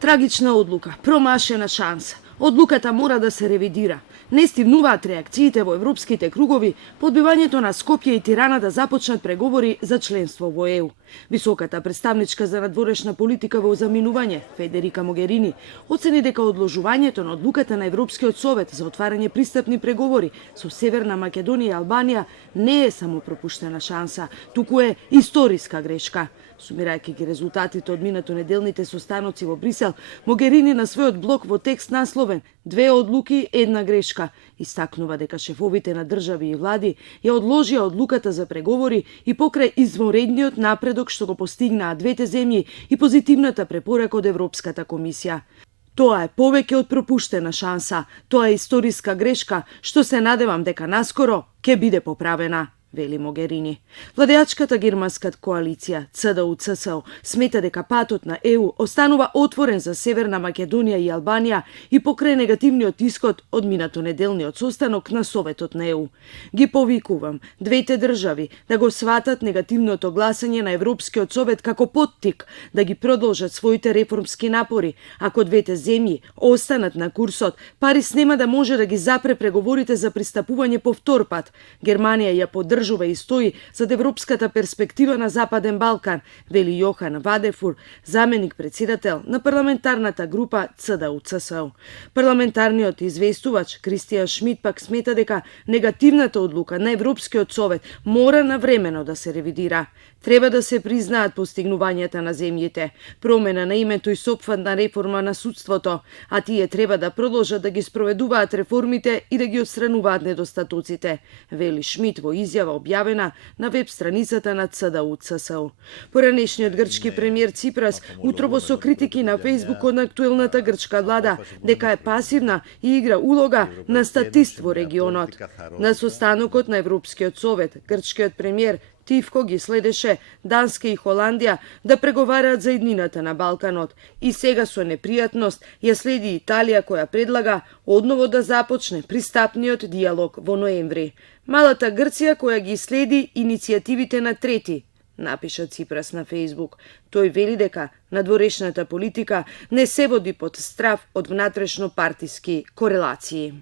Трагична одлука, промашена шанса. Одлуката мора да се ревидира. Не стивнуваат реакциите во европските кругови по одбивањето на Скопје и Тирана да започнат преговори за членство во ЕУ. Високата представничка за надворешна политика во заминување, Федерика Могерини, оцени дека одложувањето на одлуката на Европскиот совет за отварање пристапни преговори со Северна Македонија и Албанија не е само пропуштена шанса, туку е историска грешка. Сумирајќи ги резултатите од минато неделните состаноци во Брисел, Могерини на својот блог во текст насловен "Две одлуки, една грешка" истакнува дека шефовите на држави и влади ја одложија одлуката за преговори и покрај извонредниот напредок што го постигнаа двете земји и позитивната препорака од Европската комисија. Тоа е повеќе од пропуштена шанса, тоа е историска грешка што се надевам дека наскоро ќе биде поправена, вели Могерини. Владеачката германска коалиција ЦДУ-ЦСУ смета дека патот на ЕУ останува отворен за Северна Македонија и Албанија и покрај негативниот исход од минато неделниот состанок на Советот на ЕУ. Ги повикувам двете држави да го сватат негативното гласање на Европскиот совет како поттик да ги продолжат своите реформски напори. Ако двете земји останат на курсот, Париз нема да може да ги запре преговорите за пристапување по втор пат. Германија ја поддржува и стои зад европската перспектива на Западен Балкан, вели Јохан Вадефур, заменик председател на парламентарната група ЦДУ-ЦСУ. Парламентарниот известувач Кристијан Шмидт пак смета дека негативната одлука на Европскиот совет мора навремено да се ревидира. Треба да се признаат постигнувањата на земјите, промена на името и сопфатна реформа на судството, а тие треба да продолжат да ги спроведуваат реформите и да ги отстрануваат недостатоците, вели Шмидт во изјава објавена на веб страницата на ЦДУ-ЦСУ. Поранешниот грчки премиер Ципрас утрово со критики на Фејсбук од актуелната грчка влада дека е пасивна и игра улога на статист во регионот. На состанокот на Европскиот совет, грчкиот премиер тивко ги следеше Данска и Холандија да преговараат за иднината на Балканот и сега со непријатност ја следи Италија која предлага одново да започне пристапниот диалог во ноември. Малата Грција која ги следи иницијативите на трети, напиша Ципрас на Фејсбук. Тој вели дека надворешната политика не се води под страв од внатрешно партиски корелации.